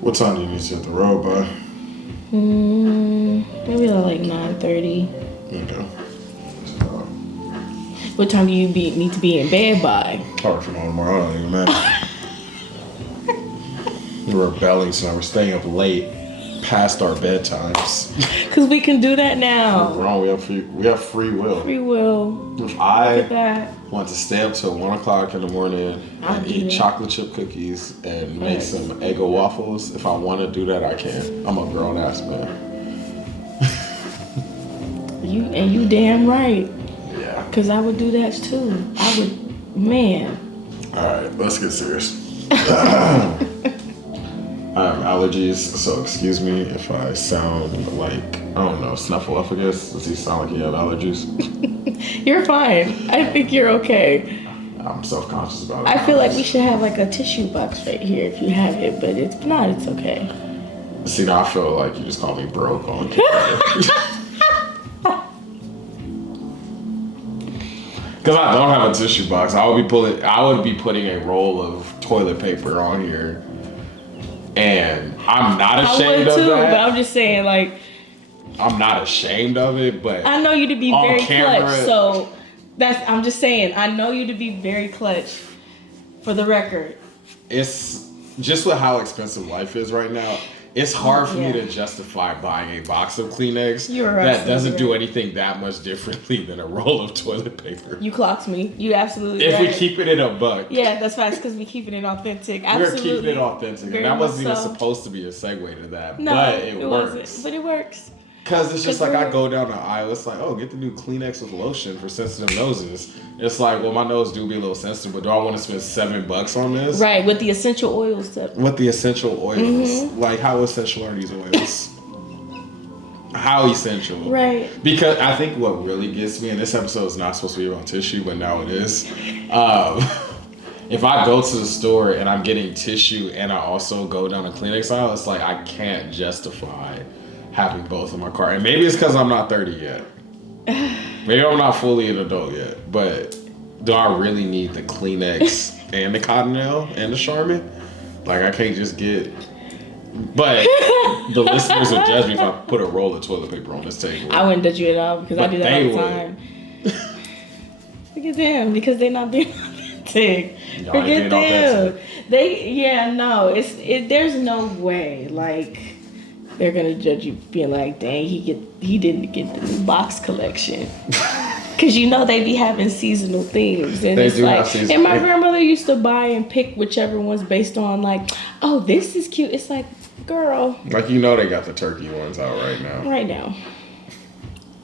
What time do you need to hit the road by? Maybe like 9:30. Okay. What time do you need to be in bed by? Hard for tomorrow. I don't even matter. We're rebelling, so we're staying up late past our bedtimes. Cause we can do that now. We're wrong. We have free will. Free will. If I Look at that. want to stay up till 1 o'clock in the morning and eat chocolate chip cookies and make some Eggo waffles, if I want to do that, I can. I'm a grown ass man. You damn right. Yeah. Cause I would do that too. I would, man. All right, let's get serious. I have allergies, so excuse me if I sound like, I don't know, snuffleupagus. Does he sound like he have allergies? You're fine. I think you're okay. I'm self-conscious about it. I feel like we should have like a tissue box right here if you have it, but if not, it's okay. See, now I feel like you just called me broke on camera. Because I don't have a tissue box. I would be putting a roll of toilet paper on here. And I'm not ashamed of that. But I'm just saying, like, I'm not ashamed of it, but I know you to be very camera, clutch. So I'm just saying, I know you to be very clutch. For the record, it's just with how expensive life is right now. It's hard for me to justify buying a box of Kleenex that doesn't do anything that much differently than a roll of toilet paper. You clocked me. You absolutely If right. we keep it a buck. Yeah, that's fine. It's because we're keeping it authentic. Absolutely. We're keeping it authentic. Very And that wasn't even so. supposed to be a segue to that. No, but it works. wasn't. But it works. Because it's just like I go down the aisle. It's like, oh, get the new Kleenex with lotion for sensitive noses. It's like, well, my nose do be a little sensitive, but do I want to spend $7 on this? Right, with the essential oils stuff. With the essential oils. Mm-hmm. Like, how essential are these oils? How essential? Right. Because I think what really gets me, and this episode is not supposed to be about tissue, but now it is. If I go to the store and I'm getting tissue and I also go down a Kleenex aisle, it's like I can't justify having both in my car. And maybe it's because I'm not 30 yet. Maybe I'm not fully an adult yet. But do I really need the Kleenex and the Cottonelle and the Charmin? Like, I can't just get... But the listeners will judge me if I put a roll of toilet paper on this table. I wouldn't judge you at all because I do that all the time. Look at them, because they're not being authentic. Forget them. There's no way, like... They're gonna judge you being like, dang, he didn't get the new box collection. Cause you know they be having seasonal themes. And they do have seasonal. And my grandmother used to buy and pick whichever one's based on like, oh, this is cute. It's like, girl. Like, you know they got the turkey ones out right now. Right now.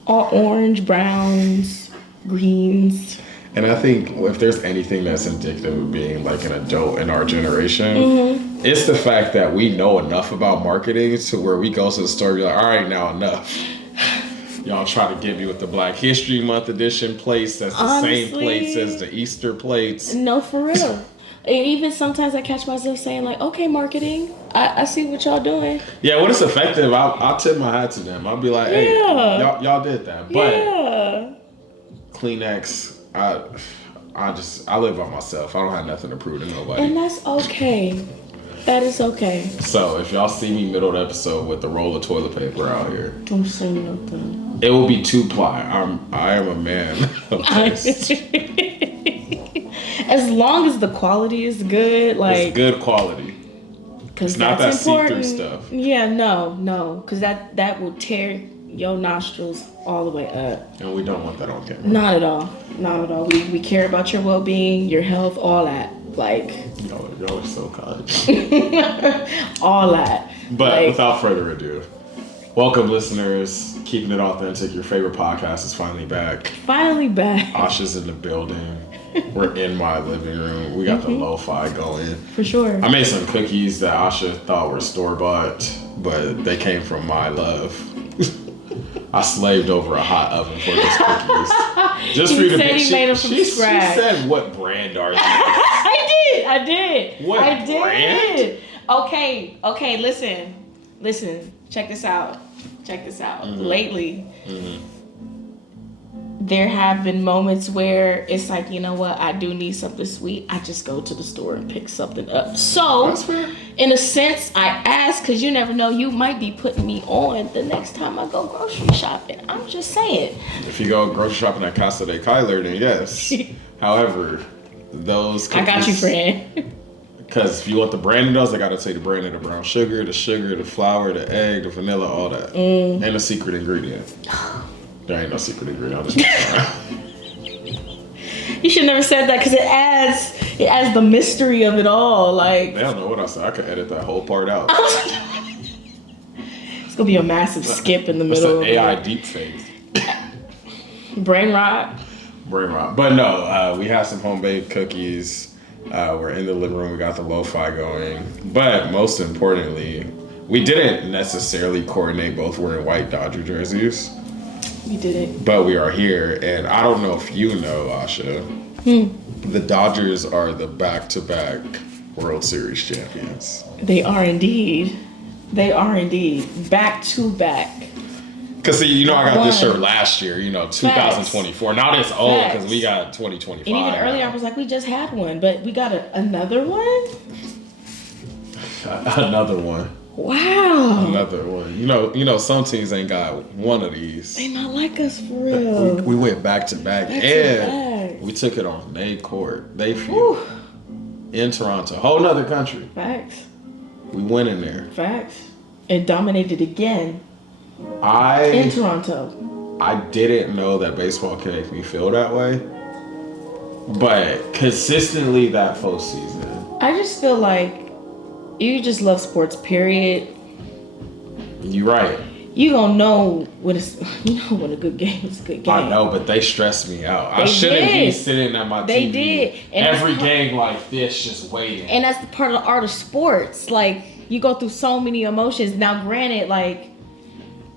All orange, browns, greens. And I think if there's anything that's indicative of being like an adult in our generation, it's the fact that we know enough about marketing to where we go to the store and be like, all right, now enough. Y'all try to get me with the Black History Month edition plates. That's the same plates as the Easter plates. No, for real. And even sometimes I catch myself saying like, okay, marketing, I see what y'all doing. Yeah, when it's effective, I'll tip my hat to them. I'll be like, hey, y'all did that. But Kleenex... I live by myself. I don't have nothing to prove to nobody. And that's okay. That is okay. So if y'all see me middle of the episode with a roll of toilet paper out here, don't say nothing. It will be 2-ply. I am a man of taste. As long as the quality is good, like it's good quality. Because not that see-through stuff. Yeah, no, because that will tear your nostrils all the way up. And we don't want that on camera. Not at all. We care about your well-being, your health, all that. Like y'all are so kind. all that. But without further ado, welcome listeners. Keeping it authentic. Your favorite podcast is finally back. Asha's in the building. We're in my living room. We got the lo-fi going. For sure. I made some cookies that Asha thought were store-bought, but they came from my love. I slaved over a hot oven for those cookies. Just for you to make. He made them from scratch. She said, "What brand are you?" I did. What brand? Okay. Listen. Check this out. Lately, there have been moments where it's like, you know what, I do need something sweet. I just go to the store and pick something up. So, That's fair. in a sense, I ask because you never know. You might be putting me on the next time I go grocery shopping. I'm just saying. If you go grocery shopping at Casa de Kyler, then yes. However, those cookies, I got you, friend. Because if you want the brand of those, I got to take the brand of the brown sugar, the flour, the egg, the vanilla, all that. And a secret ingredient. There ain't no secret ingredient. I'm just You should never said that because it adds the mystery of it all. Like, they don't know what I said. I could edit that whole part out. It's gonna be a massive skip in the It's middle. an AI deep fake. Brain rot. Brain rot. But no, we have some home baked cookies. We're in the living room. We got the lo-fi going. But most importantly, we didn't necessarily coordinate both wearing white Dodger jerseys. We did it. But we are here, and I don't know if you know, Asha. The Dodgers are the back-to-back World Series champions. They are indeed. They are indeed. Back to back. Because, see, you know, I got this shirt last year, 2024. Facts. Now it's old because we got 2025. And even earlier, I was like, we just had one, but we got another one? Another one. Wow. Another one. You know, some teams ain't got one of these. They not like us for real. We went back to back, and we took it on their court. They feel in Toronto, whole nother country. Facts. We went in there. Facts. And dominated again in Toronto. I didn't know that baseball could make me feel that way, but consistently that full season. I just feel like you just love sports, period. You're right. You gonna know when a good game is a good game. I know, but they stress me out. I shouldn't be sitting at my TV. They did. And every game like this, just waiting. And that's the part of the art of sports. Like, you go through so many emotions. Now, granted, like,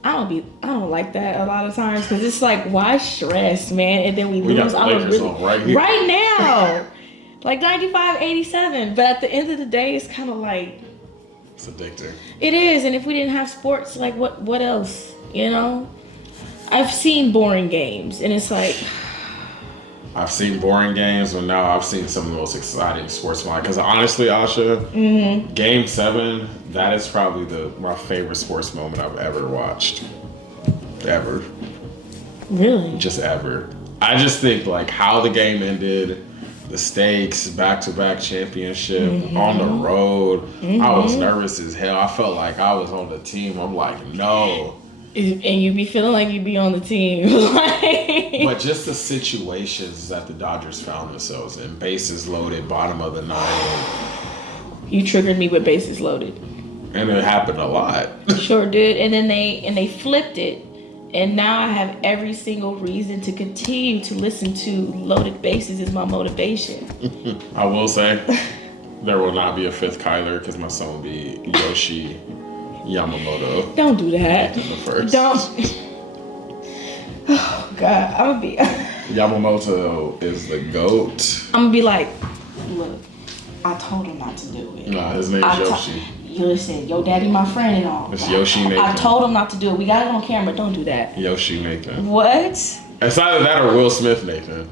I don't like that a lot of times because it's like, why stress, man? And then we lose. Got the Lakers on right here. Right now. Like 95, 87. But at the end of the day, it's kind of like, it's addicting. it is. And if we didn't have sports, like, what else? I've seen boring games, and it's like, I've seen boring games, but now I've seen some of the most exciting sports moments. Because honestly, Asha, Game 7, that is probably my favorite sports moment I've ever watched. Ever. really? Just ever. I just think like how the game ended, the stakes, back-to-back championship, on the road. I was nervous as hell. I felt like I was on the team. I'm like, no. And you be feeling like you be on the team. But just the situations that the Dodgers found themselves in, bases loaded, bottom of the ninth. You triggered me with bases loaded. And it happened a lot. Sure did. And then they flipped it. And now I have every single reason to continue to listen to Loaded Bases is my motivation. I will say, there will not be a fifth Kyler because my son will be Yoshi Yamamoto. Don't do that. The first. Don't. Oh, God. I'm going to be... Yamamoto is the GOAT. I'm going to be like, look, I told him not to do it. Nah, his name's Yoshi. Listen, your daddy my friend and all. It's Yoshi Nathan. I told him not to do it. We got it on camera. Don't do that. Yoshi Nathan. What? It's either that or Will Smith Nathan.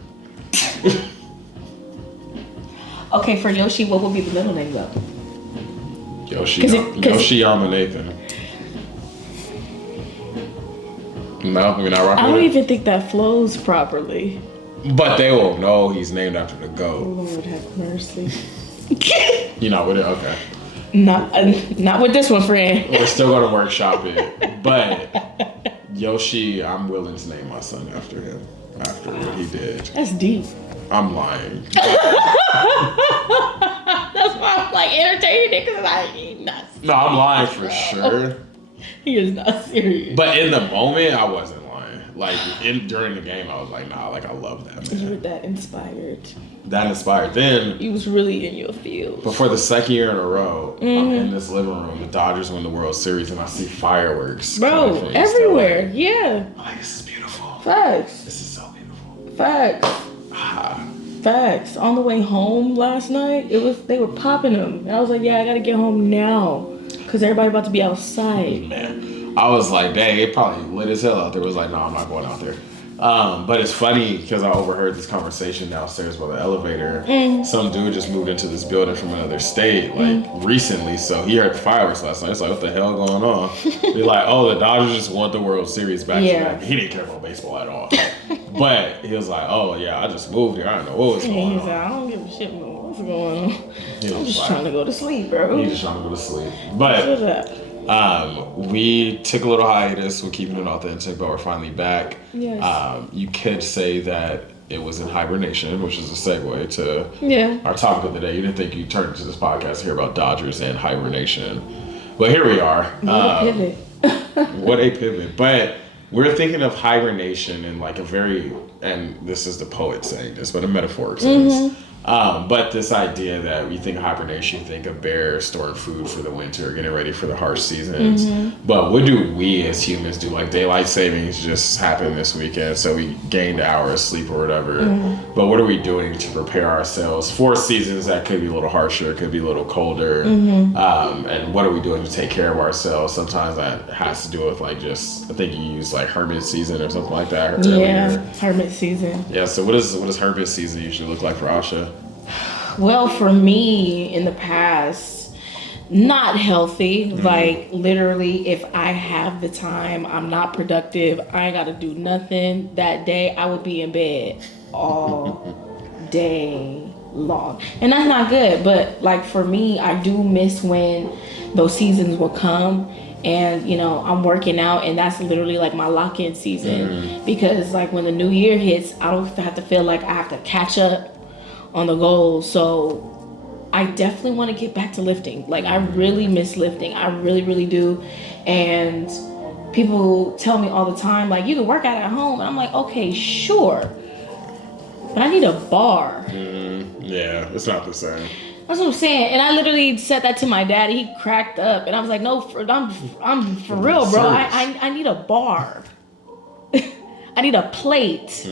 Okay, for Yoshi, what would be the middle name though? Yoshi Yama Nathan. No, we're not rocking I don't with it? even think that flows properly. But they will know he's named after the Oh, GOAT. Lord have mercy. You know with it? Okay. Not with this one, friend. We're still going to workshop it. But Yoshi, I'm willing to name my son after him. After what he did. That's deep. I'm lying. That's why I'm like entertaining it because he's not. No, I'm lying for sure. He is not serious. But in the moment, I wasn't lying. Like during the game, I was like, nah, like I love that man. You were that inspired. That inspired. Then You was really in your field. But for the second year in a row, I'm in this living room. The Dodgers win the World Series, and I see fireworks. Bro, everywhere. Yeah. I'm like, this is beautiful. Facts. This is so beautiful. Facts. Ah. Facts. On the way home last night, they were popping them. And I was like, yeah, I gotta get home now. Because everybody about to be outside. Man. I was like, dang, it probably lit as hell out there. It was like, no, I'm not going out there. But it's funny because I overheard this conversation downstairs by the elevator. Some dude just moved into this building from another state, like recently. So he heard fireworks last night. It's like, what the hell going on? He's like, oh, the Dodgers just won the World Series back to back. He didn't care about baseball at all. But he was like, oh yeah, I just moved here. I don't know what was going on. He's like, I don't give a shit what's going on. I'm just like, trying to go to sleep, bro. He's just trying to go to sleep. But we took a little hiatus. We're keeping it authentic, but we're finally back. Yes. You could say that it was in hibernation, which is a segue to our topic of the day. You didn't think you turned into this podcast to hear about Dodgers and hibernation. But here we are. What a pivot. What a pivot. But we're thinking of hibernation in like a very, and this is the poet saying this, but a metaphoric sense. But this idea that we think of hibernation, you think of bears storing food for the winter, getting ready for the harsh seasons. But what do we as humans do? Like daylight savings just happened this weekend, so we gained an hour of sleep or whatever. But what are we doing to prepare ourselves for seasons that could be a little harsher, could be a little colder? And what are we doing to take care of ourselves? Sometimes that has to do with like just, I think you use like hermit season or something like that. Hermit season. Yeah, so what does hermit season usually look like for Asha? Well, for me, in the past, not healthy. Like, literally, if I have the time, I'm not productive, I ain't got to do nothing that day, I would be in bed all day long. And that's not good. But, like, for me, I do miss when those seasons will come. And, you know, I'm working out, and that's literally, like, my lock-in season. Because, like, when the new year hits, I don't have to feel like I have to catch up on the goals. So I definitely want to get back to lifting. Like, I really miss lifting. I really, really do. And people tell me all the time, like, you can work out at home. And I'm like, okay, sure. But I need a bar. Yeah, it's not the same. That's what I'm saying. And I literally said that to my dad. He cracked up. And I was like, no, I'm for real, bro. I need a bar. I need a plate.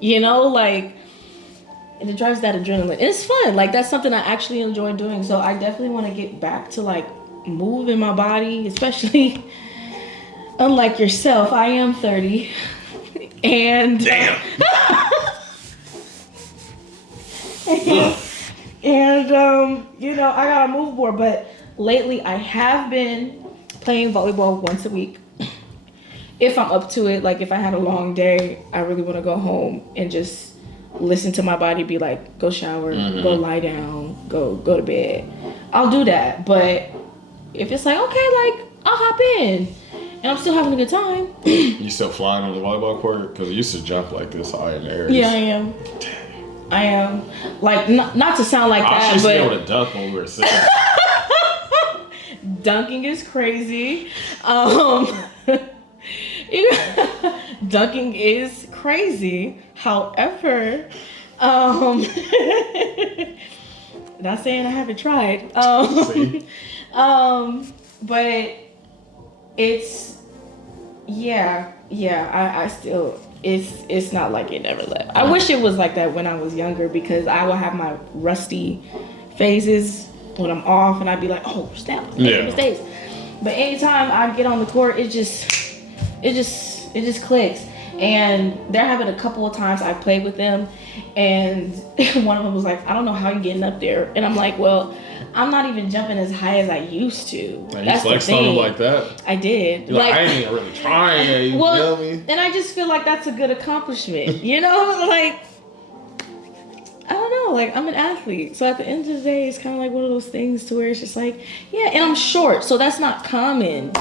You know, like, and it drives that adrenaline. And it's fun. Like, that's something I actually enjoy doing. So I definitely want to get back to, like, moving my body, especially unlike yourself. I am 30. And damn. and you know, I got a move more. But lately I have been playing volleyball once a week. If I'm up to it, like if I had a long day, I really want to go home and just listen to my body be like, go shower, go lie down, go to bed. I'll do that. But if it's like, okay, like I'll hop in and I'm still having a good time. You still flying on the volleyball court? Because I used to jump like this high in the air. Yeah, I am. Like, not to sound like that, used but to be able to dunk when we were sitting. Dunking is crazy. Dunking is crazy. However, not saying I haven't tried. But it's I still, it's not like it never left. I wish it was like that when I was younger, because I would have my rusty phases when I'm off, and I'd be like, oh snap, mistakes. But anytime I get on the court, it just clicks. And there have been a couple of times I played with them, and one of them was like, I don't know how you're getting up there. And I'm like, well, I'm not even jumping as high as I used to. And you flexed on them like that? I did. You're like, I ain't even really trying. You feel me? And I just feel like that's a good accomplishment. You know, like, I don't know, like, I'm an athlete. So at the end of the day, it's kind of like one of those things to where it's just like, yeah, and I'm short, so that's not common.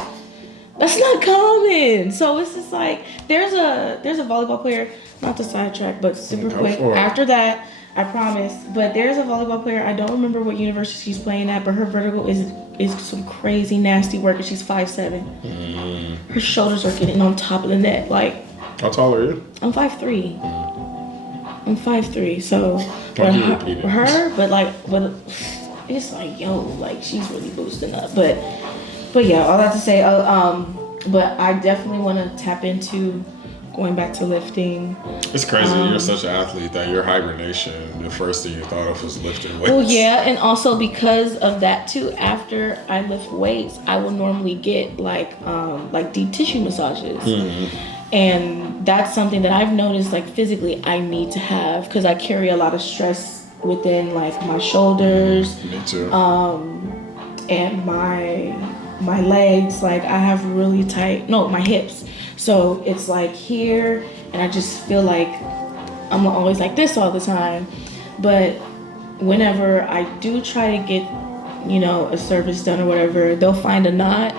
That's not common. So it's just like, there's a volleyball player, not to sidetrack, but super quick. After that, I promise. But there's a volleyball player, I don't remember what university she's playing at, but her vertical is some crazy nasty work, and she's 5'7". Her shoulders are getting on top of the net. Like, how tall are you? I'm 5'3". I'm 5'3", so but it's like, yo, like, she's really boosting up. But yeah, all that to say, but I definitely want to tap into going back to lifting. It's crazy. You're such an athlete that your hibernation, the first thing you thought of was lifting weights. Well, yeah, and also because of that too, after I lift weights, I will normally get like deep tissue massages. And that's something that I've noticed, like physically, I need to have, because I carry a lot of stress within like my shoulders. Me too. And my legs, like I have really tight, no, my hips. So it's like here, and I just feel like I'm always like this all the time. But whenever I do try to get, a service done or whatever, they'll find a knot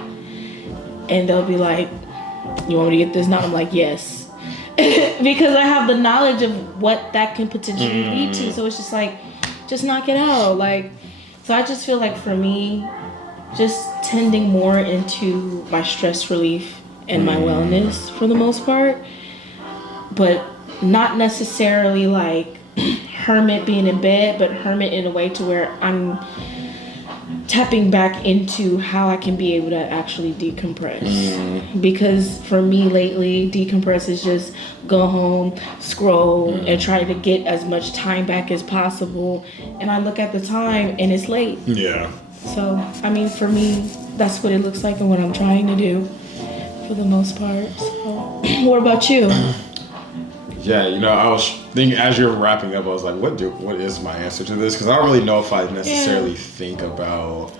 and they'll be like, you want me to get this knot? I'm like, yes. Because I have the knowledge of what that can potentially lead to. So it's just like, just knock it out. Like, so I just feel like for me, just tending more into my stress relief and my wellness for the most part, but not necessarily like hermit being in bed, but hermit in a way to where I'm tapping back into how I can be able to actually decompress. Because for me lately, decompress is just go home, scroll, and try to get as much time back as possible. And I look at the time and it's late. Yeah. So, I mean, for me, that's what it looks like and what I'm trying to do for the most part. So, what about you? Yeah, I was thinking as you're wrapping up, I was like, what is my answer to this? Because I don't really know if I necessarily think about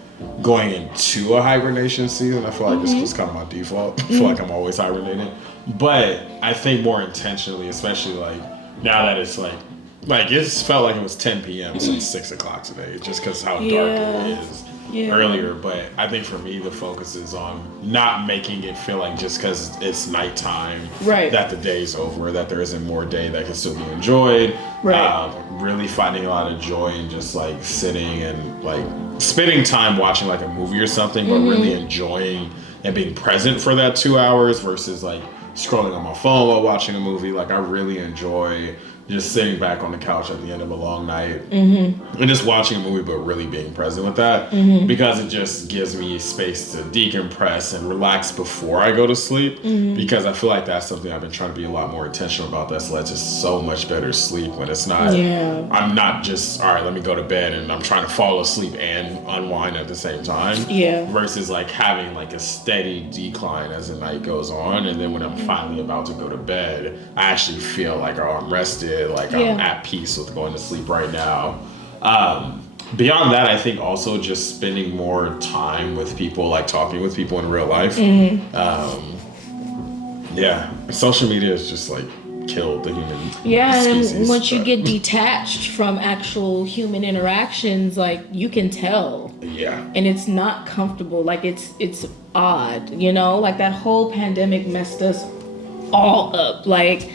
going into a hibernation season. I feel like this is kind of my default. I feel like I'm always hibernating. But I think more intentionally, especially like now that it's like it's felt like it was 10 p.m. since 6 o'clock today, just because how dark it is. Earlier, but I think for me the focus is on not making it feel like just because it's nighttime that the day's over, that there isn't more day that can still be enjoyed. Really finding a lot of joy in just like sitting and like spending time watching like a movie or something, but really enjoying and being present for that 2 hours versus like scrolling on my phone while watching a movie. Like I really enjoy just sitting back on the couch at the end of a long night and just watching a movie, but really being present with that because it just gives me space to decompress and relax before I go to sleep because I feel like that's something I've been trying to be a lot more intentional about. That's led to so much better sleep when it's not, I'm not just, all right, let me go to bed and I'm trying to fall asleep and unwind at the same time versus like having like a steady decline as the night goes on. And then when I'm finally about to go to bed, I actually feel like, oh, I'm rested. Like I'm at peace with going to sleep right now. Beyond that, I think also just spending more time with people, like talking with people in real life. Social media has just like killed the human species. And once you get detached from actual human interactions, like you can tell. And it's not comfortable. Like it's odd, like that whole pandemic messed us all up. Like,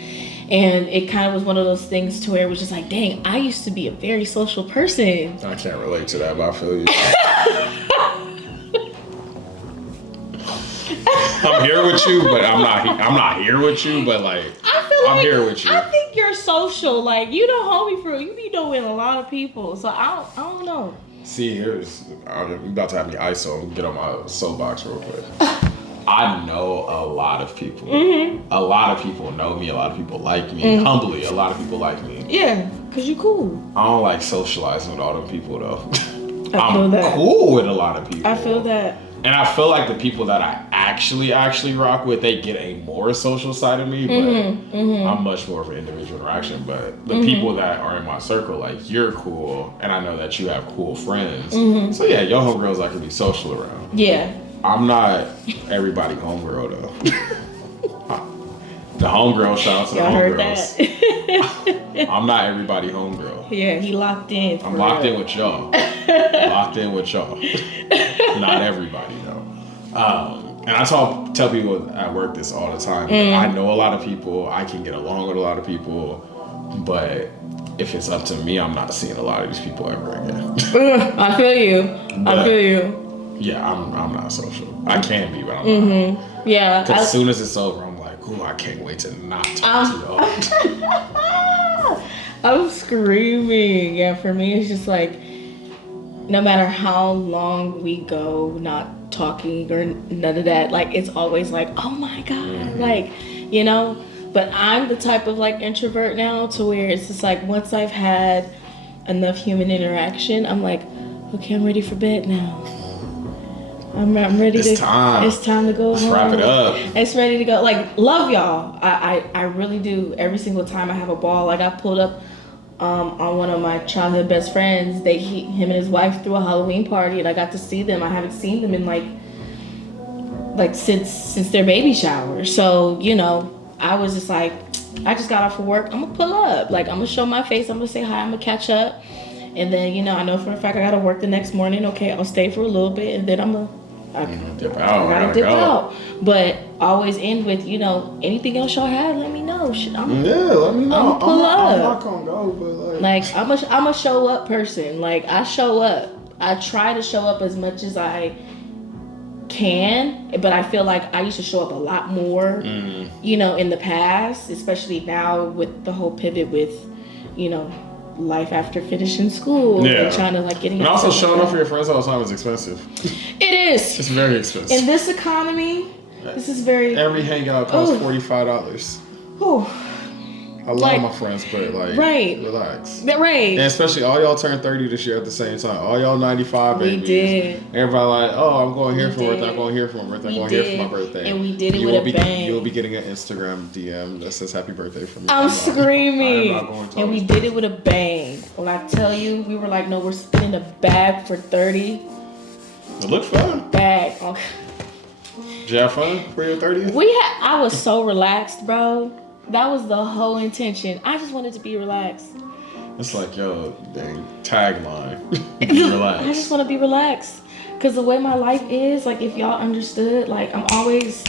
and it kind of was one of those things to where it was just like, dang, I used to be a very social person. I can't relate to that, but I feel you. I'm here with you, but I'm not here with you, but like, I'm here with you. I think you're social. Like, you don't hold me for you be knowing a lot of people. So I don't know. See, you're about to have me ISO, get on my soapbox real quick. I know a lot of people. A lot of people know me. A lot of people like me. Humbly, a lot of people like me. Yeah, because you're cool. I don't like socializing with all them people, though. I feel that. Cool with a lot of people. I feel that. And I feel like the people that I actually rock with, they get a more social side of me, but I'm much more of an individual interaction. But the people that are in my circle, like, you're cool, and I know that you have cool friends. So yeah, your homegirls I can be social around. Yeah. I'm not everybody homegirl though. The homegirl, shout out to the homegirls. I'm not everybody homegirl. Yeah, he locked in. I'm locked in with y'all. Locked in with y'all. Not everybody though. And I tell people at work this all the time. I know a lot of people. I can get along with a lot of people, but if it's up to me, I'm not seeing a lot of these people ever again. I feel you. I feel you. Yeah, I'm not social. I can be, but I'm not. Yeah. Because as soon as it's over, I'm like, ooh, I can't wait to not talk to y'all. I'm screaming. Yeah, for me, it's just like, no matter how long we go not talking or none of that, like, it's always like, oh my God, like, but I'm the type of like introvert now to where it's just like, once I've had enough human interaction, I'm like, okay, I'm ready for bed now. I'm ready It's time. It's time to go Let's home. wrap it up. It's ready to go. Like, love y'all. I really do. Every single time I have a ball. Like, I pulled up on one of my childhood best friends. Him and his wife threw a Halloween party, and I got to see them. I haven't seen them in like since their baby shower. So, you know, I was just like, I just got off of work. I'm gonna pull up. Like, I'm gonna show my face. I'm gonna say hi. I'm gonna catch up. And then, you know, I know for a fact I gotta work the next morning. Okay, I'll stay for a little bit, and then I dip out. I gotta dip out. But always end with, you know, anything else y'all have, let me know. Let me know. I'm gonna pull up. I'm not gonna go, but like I'm a show up person. Like, I show up. I try to show up as much as I can, but I feel like I used to show up a lot more, you know, in the past, especially now with the whole pivot with, you know, life after finishing school and trying to like getting. And also showing up for your friends all the time is expensive. It is. It's very expensive. In this economy, this is very. Every hangout costs $45. I love my friends, but like, relax. Right. And especially all y'all turned 30 this year at the same time. All y'all 95 babies. We did. Everybody like, oh, I'm going here for my birthday. I'm going here for my birthday. I'm going here for my birthday. And we did it with a bang. You'll be getting an Instagram DM that says happy birthday from me. I'm screaming. And we did it with a bang. When I tell you, we were like, no, we're spinning a bag for 30. It looked fun. Bag. Oh. Did you have fun for your 30th? I was so relaxed, bro. That was the whole intention. I just wanted to be relaxed. It's like, yo, dang, tagline. Be relaxed. I just want to be relaxed. Because the way my life is, like, if y'all understood, like, I'm always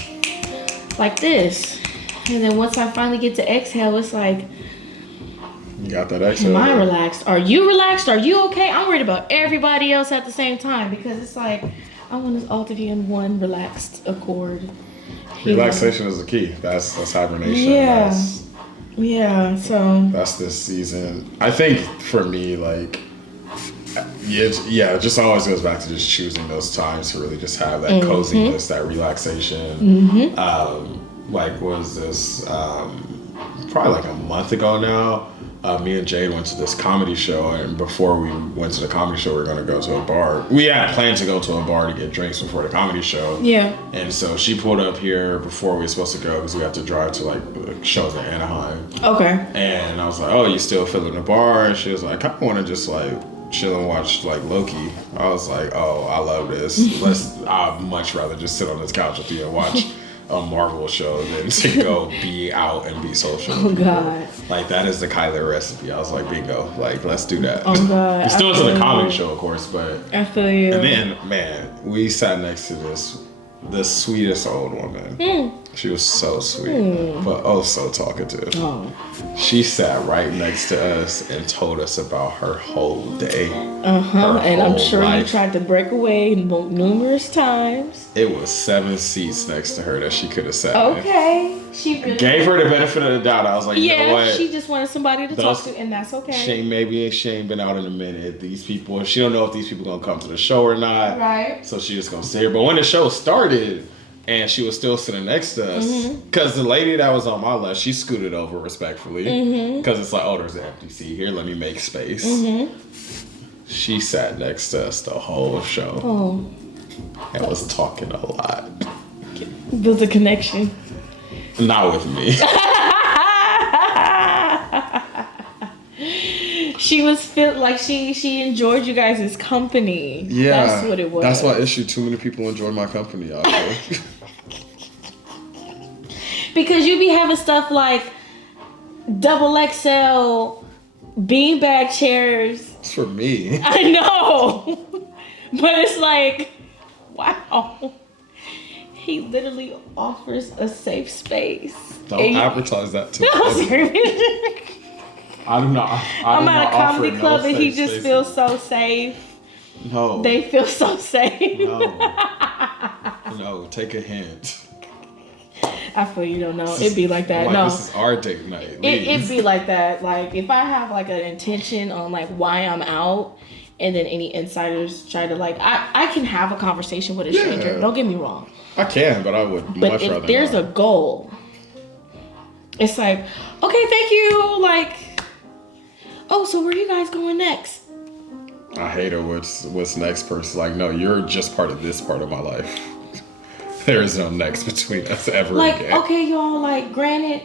like this. And then once I finally get to exhale, it's like, you got that exhale. Am I relaxed? Are you relaxed? Are you okay? I'm worried about everybody else at the same time, because it's like, I want us all to be in one relaxed accord. Relaxation is the key. That's hibernation. Yeah. So that's this season. I think for me, like, it just always goes back to just choosing those times to really just have that coziness, that relaxation. Like, what was this? Probably like a month ago now. Me and Jade went to this comedy show, and before we went to the comedy show, we were gonna go to a bar. We had planned to go to a bar to get drinks before the comedy show. Yeah. And so she pulled up here before we were supposed to go, because we had to drive to like shows in Anaheim. Okay. And I was like, "Oh, you still feeling the bar?" And she was like, "I kind of want to just like chill and watch like Loki." I was like, "Oh, I love this. I'd much rather just sit on this couch with you and watch a Marvel show than to go be out and be social." Oh God. Like, that is the Kyler recipe. I was like, bingo. Like, let's do that. Oh God. We still went to the comedy show, of course, but I feel you. And then, man, we sat next to the sweetest old woman. She was so sweet, but so talkative. Oh. She sat right next to us and told us about her whole day. And I'm sure you tried to break away numerous times. It was 7 seats next to her that she could have sat in. Okay. She really gave her the benefit of the doubt. I was like, you know what? She just wanted somebody to talk to, and that's okay. She ain't been out in a minute. These people, she don't know if these people gonna come to the show or not. Right. So she just gonna sit here. But when the show started, and she was still sitting next to us, because the lady that was on my left, she scooted over respectfully, because it's like, oh, there's an empty seat here, let me make space. She sat next to us the whole show and was talking a lot. Built a connection. Not with me. She was like she enjoyed you guys' company. Yeah, that's what it was. That's why too many people enjoy my company out there. Because you be having stuff like double XL beanbag chairs. It's for me. I know, but it's like, wow. He literally offers a safe space. Don't advertise that to me. I'm at a comedy club and he just feels so safe. No. They feel so safe. No, take a hint. I feel you don't know. It'd be like that. Like, no. This is our date night. It'd be like that. Like, if I have like an intention on like why I'm out, and then any insiders try to like, I can have a conversation with a stranger. Don't get me wrong. I can, but I would much rather not. But if there's a goal, it's like, okay, thank you. Like, oh, so where are you guys going next? I hate it. What's next person? Like, no, you're just part of this part of my life. There is no next between us ever Like, again. okay, y'all, like, granted,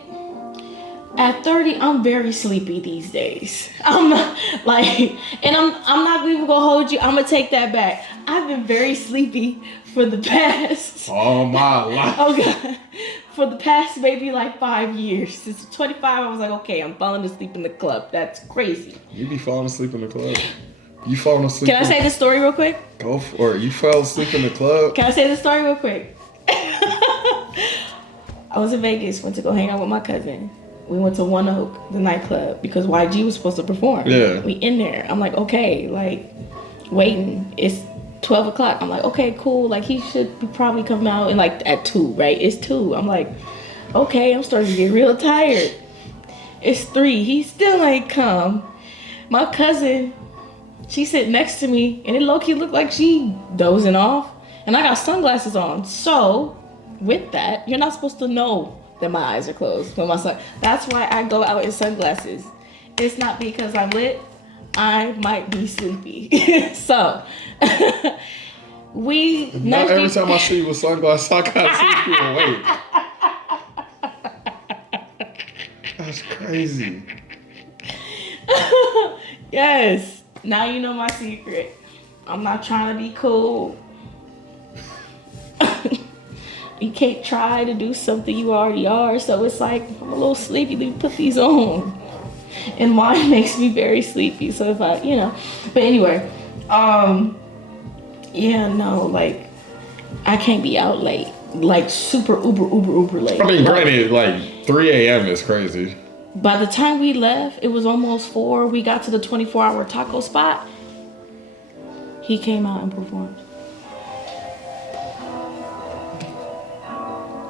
at 30, I'm very sleepy these days. I'm not, like, and I'm not even gonna hold you. I'm gonna take that back. I've been very sleepy for the past. All my life. Oh, God. For the past maybe like 5 years. Since 25, I was like, okay, I'm falling asleep in the club. That's crazy. You be falling asleep in the club. You falling asleep. Can I say this story real quick? Go for it. You fell asleep in the club. Can I say this story real quick? I was in Vegas, went to go hang out with my cousin. We went to One Oak, the nightclub, because YG was supposed to perform. Yeah. We in there. I'm like, okay, like, waiting. It's 12 o'clock. I'm like, okay, cool. Like, he should be probably coming out in, like, at 2, right? It's 2. I'm like, okay, I'm starting to get real tired. It's 3. He still ain't come. My cousin, she sit next to me, and it low-key looked like she dozing off. And I got sunglasses on. So, with that, you're not supposed to know that my eyes are closed. That's why I go out in sunglasses. It's not because I'm lit. I might be sleepy. So, not every time I see you with sunglasses, I gotta see you awake. That's crazy. Yes. Now you know my secret. I'm not trying to be cool. You can't try to do something you already are. So it's like, I'm a little sleepy. Let me put these on. And mine makes me very sleepy. So if I, But anyway, yeah, no, like, I can't be out late. Like, super uber late. I mean, granted, like, 3 a.m. is crazy. By the time we left, it was almost 4. We got to the 24-hour taco spot. He came out and performed.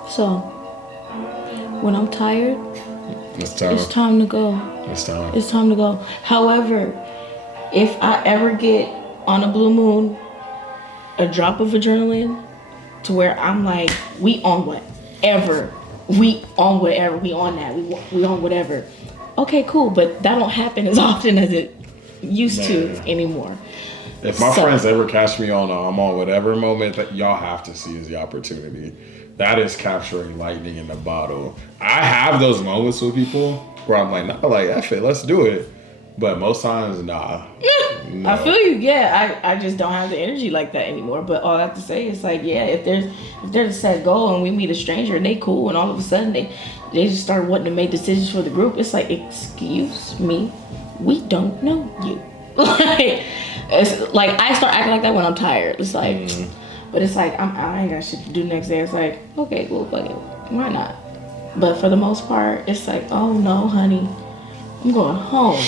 So, when I'm tired, it's time to go. It's time to go. However, if I ever get on a blue moon, a drop of adrenaline, to where I'm like, we on whatever. We on whatever. We on that. We on whatever. Okay, cool. But that don't happen as often as it used to anymore. If my friends ever catch me on a I'm on whatever moment, that y'all have to see is the opportunity. That is capturing lightning in a bottle. I have those moments with people where I'm like, nah, like, F it, let's do it. But most times, nah. No. I feel you. Yeah, I just don't have the energy like that anymore. But all I have to say is like, yeah, if there's a set goal and we meet a stranger and they cool and all of a sudden they just start wanting to make decisions for the group, it's like, excuse me, we don't know you. Like, it's like I start acting like that when I'm tired. It's like, but it's like I ain't got shit to do next day. It's like, okay, well, fuck it, why not? But for the most part, it's like, oh no, honey, I'm going home.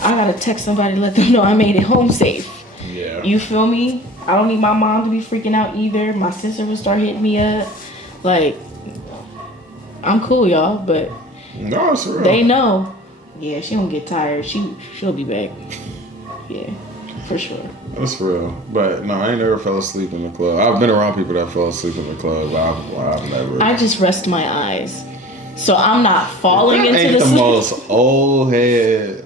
I gotta text somebody to let them know I made it home safe. Yeah. You feel me? I don't need my mom to be freaking out either. My sister would start hitting me up. Like, I'm cool, y'all, but no, it's real. They know. Yeah, she don't get tired. She'll be back. Yeah, for sure. That's real. But no, I ain't never fell asleep in the club. I've been around people that fell asleep in the club, but I've never. I just rest my eyes. So I'm not falling into ain't the sleep. Most old head.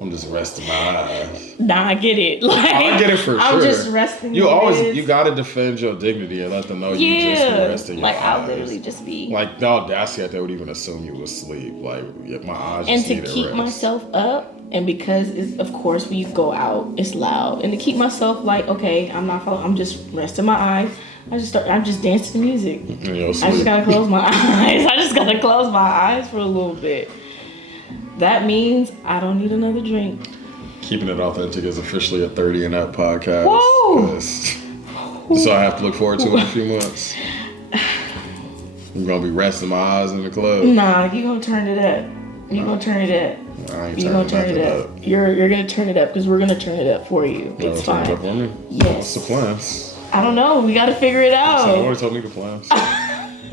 I'm just resting my eyes. Nah, I get it. Like, I get it for sure. I'm just resting. You gotta defend your dignity and let them know you just be resting your eyes. I'll literally just be. Like, the audacity that they would even assume you was asleep. Like, my eyes just and to keep myself up, and because of course when you go out, it's loud, and to keep myself like, okay, I'm not following. I'm just resting my eyes. I'm just dancing to music. I just gotta close my eyes. I just gotta close my eyes for a little bit. That means I don't need another drink. Keeping It Authentic is officially a 30 and up podcast. Whoa! So I have to look forward to in a few months. I'm gonna be resting my eyes in the club. Nah, you gonna turn it up. You gonna turn it up. I ain't you gonna turn it up. You're gonna turn it up because we're gonna turn it up for you. It's fine. Turn it up for me? Yes. What's the plans? I don't know. We gotta figure it out. So nobody told me the plans.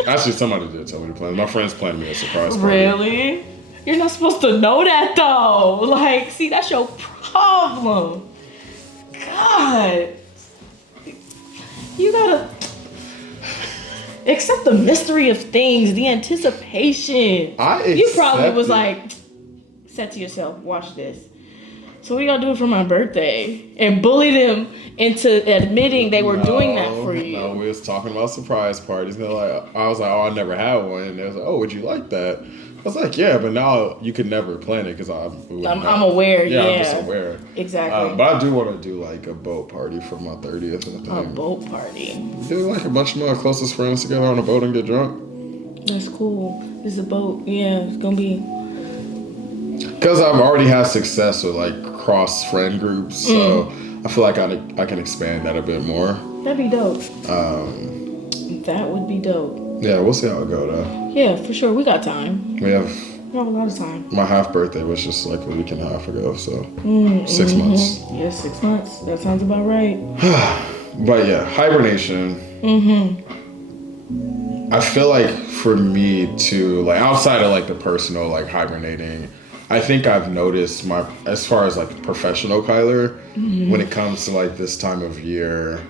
Actually, somebody did tell me the plans. My friends planned me a surprise party. Really? You're not supposed to know that though. Like, see, that's your problem. God. You gotta accept the mystery of things, the anticipation. You probably was like, said to yourself, watch this. So what are y'all doing for my birthday? And bully them into admitting they were doing that for you. No, we was talking about surprise parties. And they're like, I was like, oh, I never had one. And they was like, oh, would you like that? I was like, yeah, but now you could never plan it because I'm aware. Yeah, I'm just aware. Exactly. But I do want to do like a boat party for my 30th. A boat party. Do like a bunch of my closest friends together on a boat and get drunk. That's cool. It's a boat. Yeah, it's gonna be. Because I've already had success with like cross friend groups, so I feel like I can expand that a bit more. That'd be dope. That would be dope. Yeah, we'll see how it go though. Yeah, for sure. We got time. We have a lot of time. My half birthday was just like a week and a half ago, so 6 months. Yeah, 6 months. That sounds about right. But yeah, hibernation. I feel like for me to like outside of like the personal like hibernating, I think I've noticed as far as like professional Kyler, when it comes to like this time of year,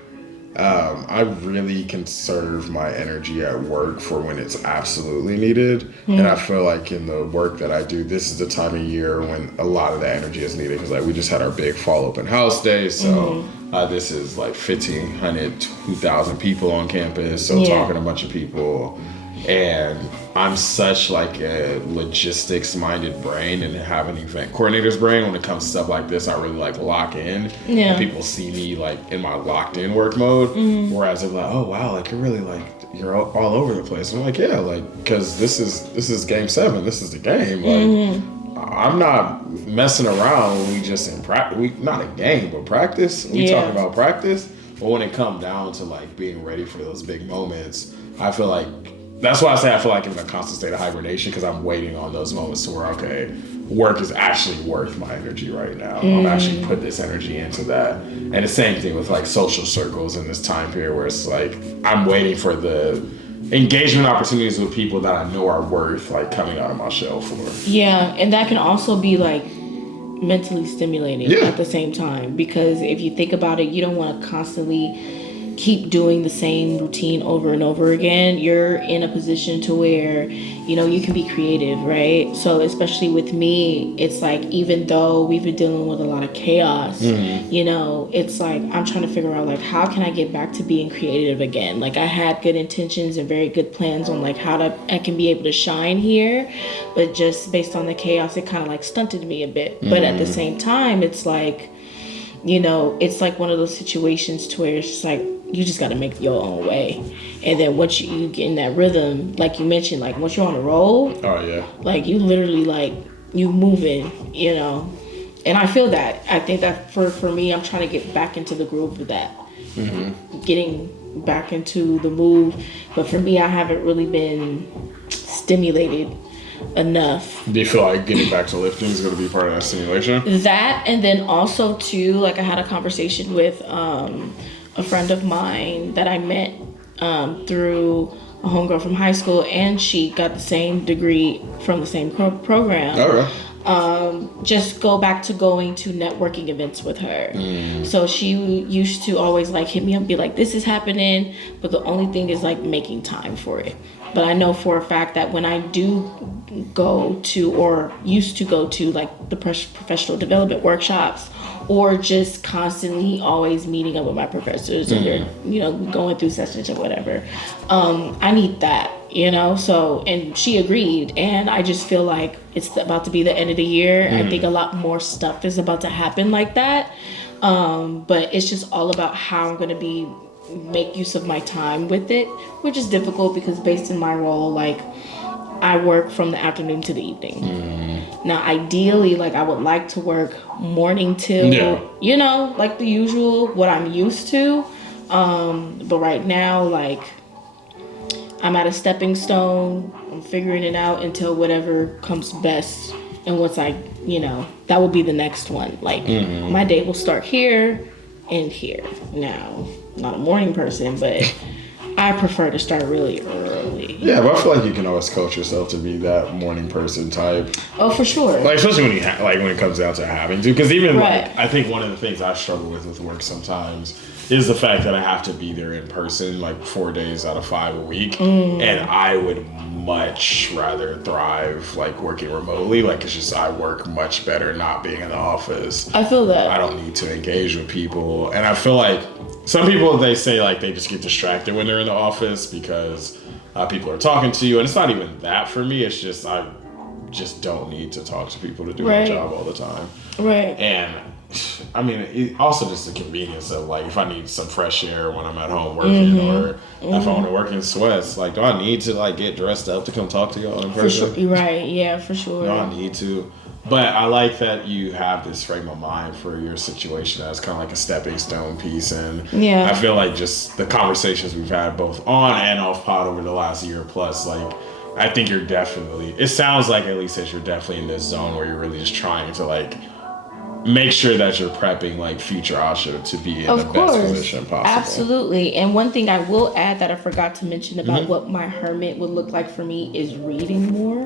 I really conserve my energy at work for when it's absolutely needed. And I feel like in the work that I do, this is the time of year when a lot of the energy is needed because like we just had our big fall open house day. So this is like 1,500, 2,000 people on campus. So talking to a bunch of people. And I'm such like a logistics minded brain and have an event coordinator's brain when it comes to stuff like this. I really like lock in and people see me like in my locked in work mode, whereas they're like, oh wow, like you're really like you're all over the place. I'm like, yeah, like because this is game 7, this is the game. Like I'm not messing around when we just in practice. We not a game but practice. We talk about practice, but when it comes down to like being ready for those big moments, I feel like that's why I say I feel like I'm in a constant state of hibernation because I'm waiting on those moments to where, okay, work is actually worth my energy right now. I'm actually put this energy into that. And the same thing with like social circles in this time period where it's like I'm waiting for the engagement opportunities with people that I know are worth like coming out of my shell for. Yeah, and that can also be like mentally stimulating at the same time because if you think about it, you don't want to constantly keep doing the same routine over and over again. You're in a position to where, you know, you can be creative, right? So especially with me, it's like, even though we've been dealing with a lot of chaos, you know, it's like, I'm trying to figure out like, how can I get back to being creative again? Like I had good intentions and very good plans on like how I can be able to shine here, but just based on the chaos, it kind of like stunted me a bit. But at the same time, it's like, you know, it's like one of those situations to where it's just like, you just got to make your own way. And then once you get in that rhythm, like you mentioned, like once you're on a roll, like you literally like, you moving, you know. And I feel that. I think that for me, I'm trying to get back into the groove of that. Getting back into the move. But for me, I haven't really been stimulated enough. Do you feel like getting back to lifting is going to be part of that stimulation? That, and then also too, like I had a conversation with a friend of mine that I met through a homegirl from high school, and she got the same degree from the same program. Just go back to going to networking events with her. So she used to always like hit me up and be like, this is happening, but the only thing is like making time for it. But I know for a fact that when I do go to or used to go to like the professional development workshops, or just constantly always meeting up with my professors and they're, you know, going through sessions or whatever. I need that, you know? So, and she agreed. And I just feel like it's about to be the end of the year. I think a lot more stuff is about to happen like that. But it's just all about how I'm going to make use of my time with it, which is difficult because based in my role, like I work from the afternoon to the evening. Now, ideally, like I would like to work morning till, you know, like the usual, what I'm used to. But right now, like I'm at a stepping stone. I'm figuring it out until whatever comes best. And once you know, that will be the next one. Like my day will start here and here. Now, I'm not a morning person, but I prefer to start really early. Yeah, but I feel like you can always coach yourself to be that morning person type. Oh, for sure. Like especially when when it comes down to having to, because even like I think one of the things I struggle with work sometimes is the fact that I have to be there in person like 4 days out of 5 a week. And I would much rather thrive like working remotely. Like it's just I work much better not being in the office. I feel that. I don't need to engage with people. And I feel like some people, they say like they just get distracted when they're in the office because people are talking to you. And it's not even that for me. It's just I just don't need to talk to people to do my job all the time. Right. And I mean, also just the convenience of like if I need some fresh air when I'm at home working, or if I want to work in sweats, like do I need to like get dressed up to come talk to y'all in person? For sure. Right. Yeah, for sure. No, I need to. But I like that you have this frame of mind for your situation as kind of like a stepping stone piece. And I feel like just the conversations we've had both on and off pod over the last year plus, like I think you're definitely, it sounds like at least that you're definitely in this zone where you're really just trying to like make sure that you're prepping like future Asha to be in the best position possible. Absolutely. And one thing I will add that I forgot to mention about what my hermit would look like for me is reading more.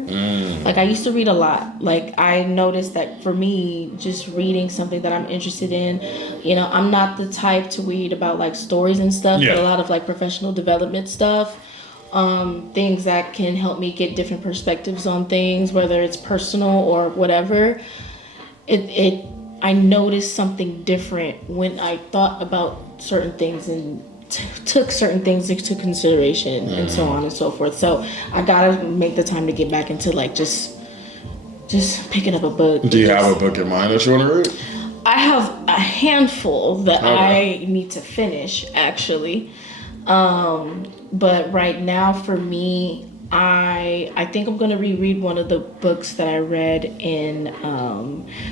Like I used to read a lot. Like I noticed that for me, just reading something that I'm interested in, you know, I'm not the type to read about like stories and stuff, but a lot of like professional development stuff. Things that can help me get different perspectives on things, whether it's personal or whatever. I noticed something different when I thought about certain things and took certain things into consideration and so on and so forth. So I gotta make the time to get back into like just picking up a book. Do you have a book in mind that you want to read? I have a handful that I need to finish actually. But right now for me, I think I'm gonna reread one of the books that I read in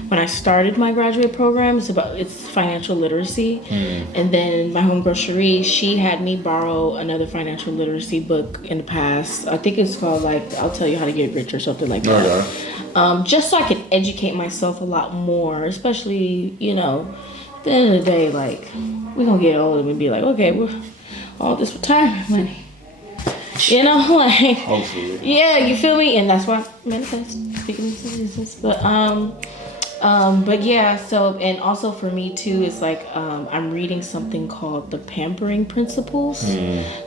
when I started my graduate program. It's financial literacy, and then my homegirl Cherie, she had me borrow another financial literacy book in the past. I think it's called like I'll Tell You How to Get Rich or something like that. Just so I could educate myself a lot more, especially you know, at the end of the day, like we're gonna get old and be like, okay, we're all this retirement money. You know, like hopefully. Yeah, you feel me? And that's why I manifest speaking of business. But yeah, so and also for me too, it's like I'm reading something called The Pampering Principles.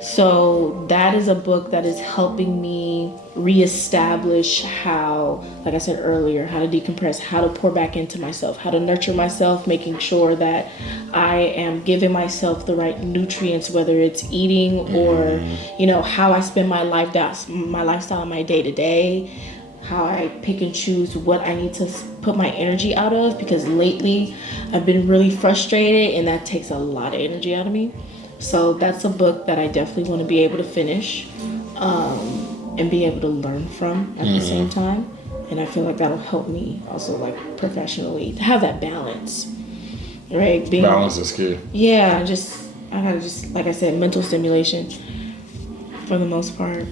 So that is a book that is helping me reestablish how, like I said earlier, how to decompress, how to pour back into myself, how to nurture myself, making sure that I am giving myself the right nutrients, whether it's eating or, you know, how I spend my lifestyle, my day to day, how I pick and choose what I need to put my energy out of, because lately I've been really frustrated and that takes a lot of energy out of me. So that's a book that I definitely want to be able to finish and be able to learn from at the same time. And I feel like that'll help me also like professionally to have that balance, right? Balance is key. Yeah, I gotta just, like I said, mental stimulation for the most part.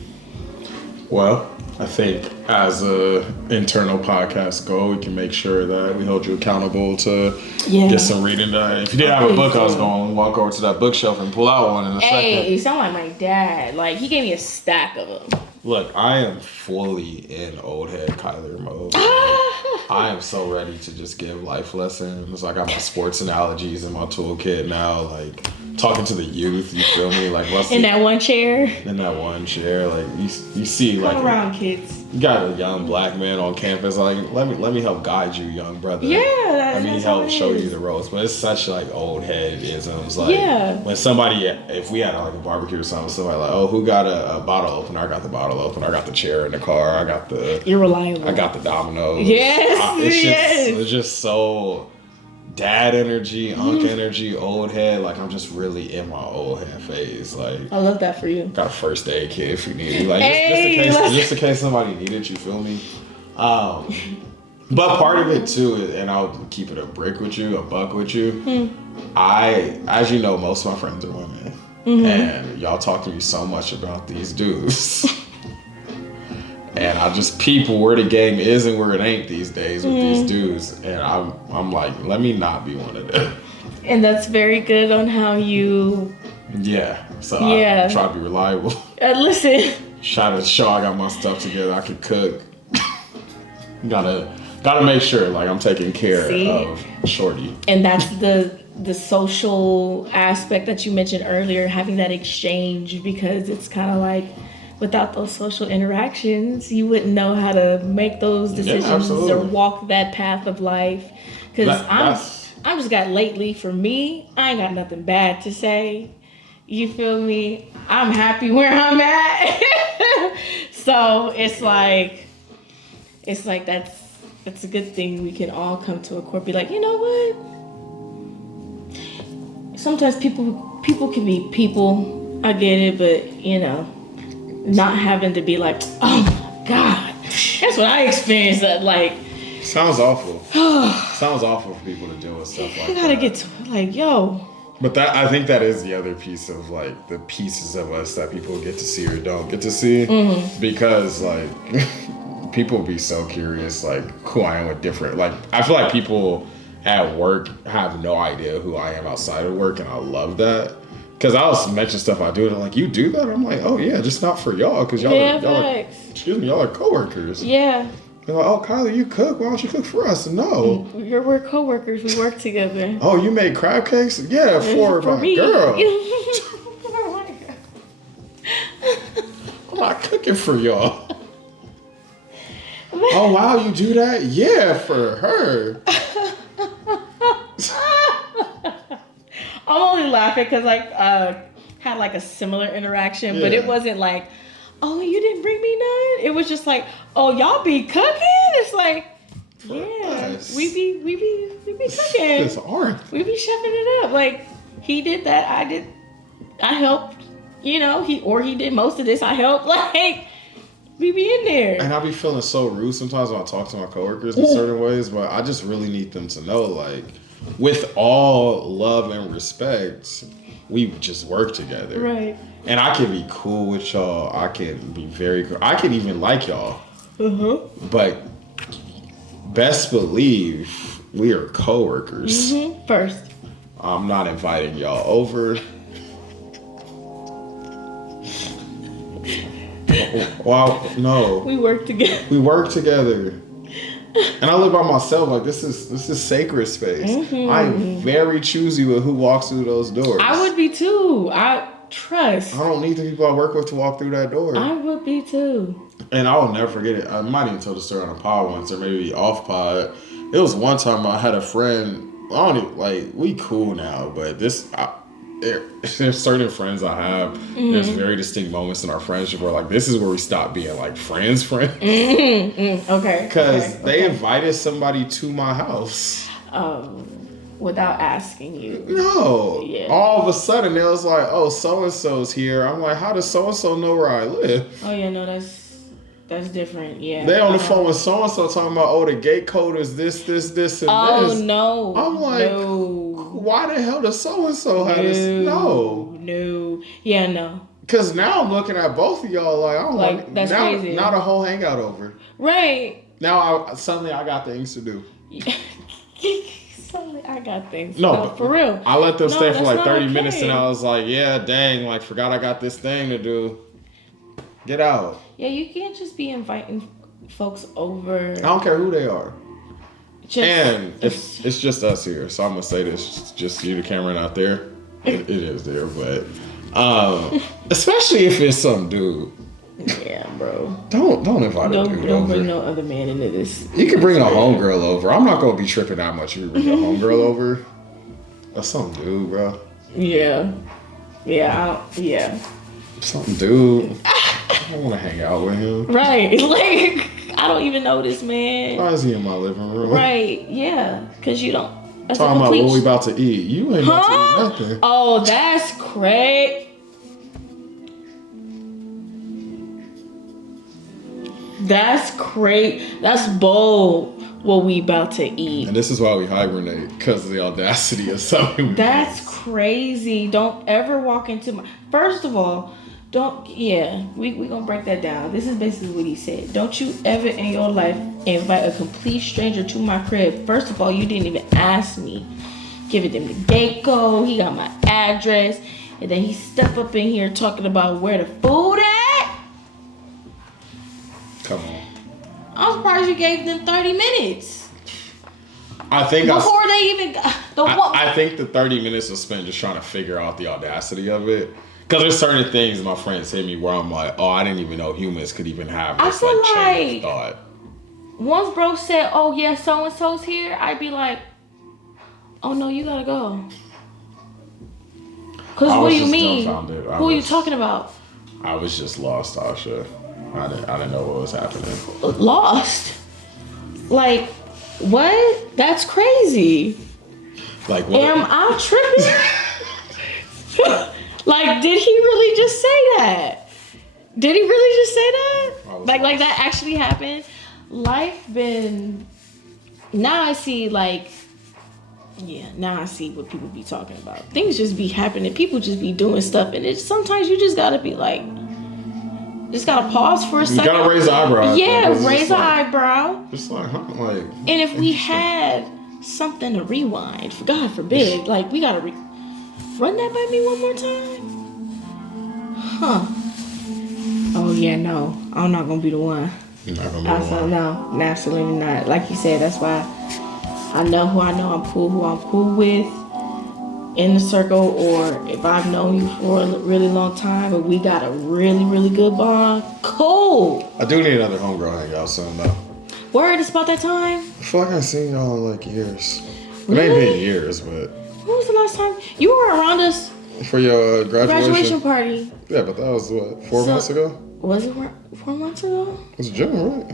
Well, I think as a internal podcast goal, we can make sure that we hold you accountable to get some reading done. If you didn't have a book, I was going to walk over to that bookshelf and pull out one in a second. Hey, you sound like my dad. Like, he gave me a stack of them. Look, I am fully in old head Kyler mode. I am so ready to just give life lessons. I got my sports analogies in my toolkit now, like talking to the youth, you feel me? Like what's in that one chair? In that one chair, like you see like come around, kids. You got a young black man on campus, like let me help guide you, young brother. Yeah, let me help show you the ropes. But it's such like old head isms. Like when somebody, if we had like a barbecue or something, somebody like, oh, who got a bottle opener? I got the bottle opener. I got the chair in the car. I got the. You're reliable. I got the dominoes. Yes, it's just so dad energy, unk energy, old head. Like I'm just really in my old head phase. Like I love that for you. Got a first aid kit if you need it. Like just in case somebody needed, you feel me? But part of it too, and I'll keep it a buck with you. As you know, most of my friends are women, and y'all talk to me so much about these dudes. And I just peep where the game is and where it ain't these days with these dudes. And I'm like, let me not be one of them. And that's very good on how you... Yeah. So I try to be reliable. Listen. Try to show I got my stuff together. I can cook. Gotta make sure like I'm taking care of Shorty. And that's the social aspect that you mentioned earlier, having that exchange, because it's kind of like without those social interactions, you wouldn't know how to make those decisions or walk that path of life. Because I'm just got lately, for me, I ain't got nothing bad to say. You feel me? I'm happy where I'm at. So it's like that's a good thing. We can all come to a court, be like, you know what? Sometimes people can be people. I get it, but you know, not having to be like, oh my God, that's what I experienced. That like sounds awful. Sounds awful for people to deal with stuff like that. You gotta get to like, yo. But I think that is the other piece of like the pieces of us that people get to see or don't get to see, because like people be so curious like who I am with different, like I feel like people at work have no idea who I am outside of work, and I love that. Because I was mentioning stuff I do, and I'm like, you do that? I'm like, oh yeah, just not for y'all, because y'all are coworkers. Yeah. They're like, oh, Kylie, you cook? Why don't you cook for us? No. We're coworkers. We work together. Oh, you made crab cakes? Yeah, for my me. girl. I'm not cooking for y'all. Oh, wow, you do that? Yeah, for her. I'm only laughing because had like a similar interaction, but it wasn't like, oh, you didn't bring me none. It was just like, oh, y'all be cooking. It's like, we be cooking. It's art. We be chefing it up. Like he did that, I helped. You know, he did most of this. I helped. Like we be in there. And I be feeling so rude sometimes when I talk to my coworkers in certain ways, but I just really need them to know, like, with all love and respect, we just work together. Right. And I can be cool with y'all. I can be very cool. I can even like y'all. But best believe we are coworkers. First. I'm not inviting y'all over. Well, no. We work together. We work together. And I live by myself. Like this is sacred space. I'm very choosy with who walks through those doors. I would be too. I don't need the people I work with to walk through that door. I would be too. And I will never forget it. I might even tell the story on a pod once, or maybe off pod. It was one time I had a friend. I don't even, like, we cool now, but there's certain friends I have. There's very distinct moments in our friendship where like this is where we stop being like friends. Okay. Because they invited somebody to my house. Without asking you. No. Yeah. All of a sudden, it was like, oh, so-and-so's here. I'm like, how does so-and-so know where I live? Oh, yeah, no, that's different, yeah. They on the phone with so-and-so talking about, oh, the gate code is this, and this. Oh, no. I'm like, why the hell does so-and-so have this? No. Yeah, no. Because now I'm looking at both of y'all like, I'm like that's crazy. Now the whole hangout over. Right. Now, suddenly I got things to do. I got things. No, for real. I let them stay for like 30 okay. minutes, and I was like, yeah, dang, like, forgot I got this thing to do. Get out. Yeah, you can't just be inviting folks over. I don't care who they are. It's just us here, so I'm going to say this, just you, the camera, not there. It is there, but especially if it's some dude. Yeah, bro. Don't invite a dude over. Don't bring no other man into this. You can bring a homegirl over. I'm not gonna be tripping that much if you bring a homegirl over. That's some dude, bro. Yeah. Some dude. I don't want to hang out with him. Right. Like, I don't even know this man. Why is he in my living room? Right. Yeah. Because you don't. Talking about what we about to eat. You ain't about to eat nothing. Oh, that's crazy. That's great. That's bold. What we about to eat. And this is why we hibernate, because of the audacity of something. That's crazy. Don't ever walk into my. First of all, don't. Yeah, we gonna break that down. This is basically what he said. Don't you ever in your life invite a complete stranger to my crib. First of all, you didn't even ask me. Giving them the gate code. He got my address, and then he step up in here talking about where the food at. Come on. I'm surprised you gave them 30 minutes. I think before they even got I think the 30 minutes was spent just trying to figure out the audacity of it. Because there's certain things my friends hit me where I'm like, oh, I didn't even know humans could even have this chain of thought. Once bro said, oh yeah, so and so's here, I'd be like, oh no, you gotta go. Cause what do you mean? Who are you talking about? I was just lost, Asha. I didn't know what was happening. Lost? Like, what? That's crazy. Like, what? Am I tripping? Like, did he really just say that? Did he really just say that? Like that actually happened? Life been... Now I see, like... Yeah, now I see what people be talking about. Things just be happening. People just be doing stuff. And it's sometimes you just gotta be like... Just gotta pause for a second. You gotta raise an eyebrow. Yeah, raise an eyebrow. Just like, huh? Like... And if we had something to rewind, for God forbid, like, we gotta... Run that by me one more time? Huh. Oh, yeah, no. I'm not gonna be the one. You're not gonna be the one? No, absolutely not. Like you said, that's why I know who I know. I'm cool who I'm cool with in the circle. Or if I've known you for a really long time and we got a really, really good bond, cool. I do need another homegrown hangout soon, though. Word, it's about that time? I feel like I've seen y'all in, like, years. Really? It ain't been years, but... When was the last time? You were around us for your graduation party. Yeah, but that was what, 4 months ago? Was it 4 months ago? It was June,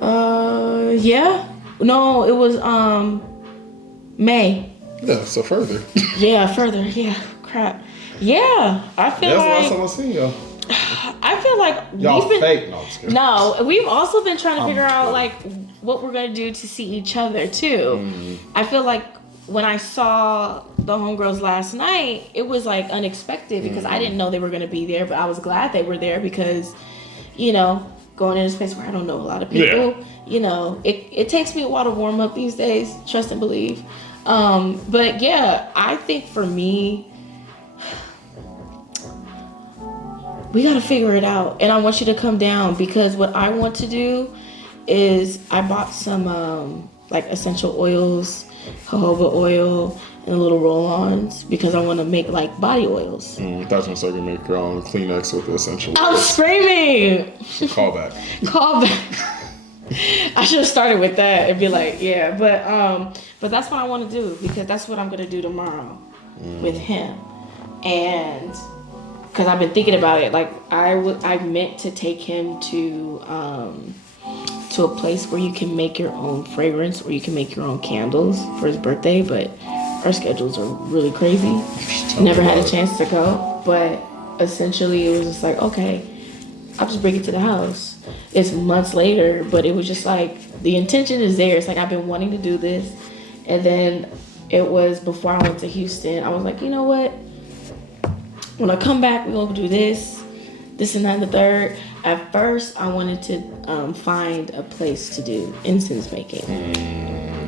right? Yeah. No, it was May. Yeah, so further. Yeah, further. Yeah, crap. Yeah, I feel like... That's the like... last time I seen y'all. I feel like y'all we've been... fake. No, I'm just kidding. No, we've also been trying to figure out, like, what we're going to do to see each other, too. Mm-hmm. I feel like when I saw the homegirls last night, it was like unexpected because I didn't know they were going to be there, but I was glad they were there because, you know, going in a space where I don't know a lot of people, you know, it takes me a while to warm up these days, trust and believe. But yeah, I think for me, we got to figure it out. And I want you to come down because what I want to do is I bought some like essential oils, jojoba oil, and little roll-ons because I want to make like body oils. That's when you make your own Kleenex with the essential oils. I'm screaming. Call back. I should have started with that and be like, yeah, but that's what I want to do because that's what I'm gonna do tomorrow with him, and because I've been thinking about it, like I meant to take him to a place where you can make your own fragrance or you can make your own candles for his birthday, but our schedules are really crazy. Never had a chance to go, but essentially it was just like, okay, I'll just bring it to the house. It's months later, but it was just like the intention is there. It's like I've been wanting to do this, and then it was before I went to Houston. I was like, you know what? When I come back, we're gonna do this and that and the third. At first, I wanted to find a place to do incense making.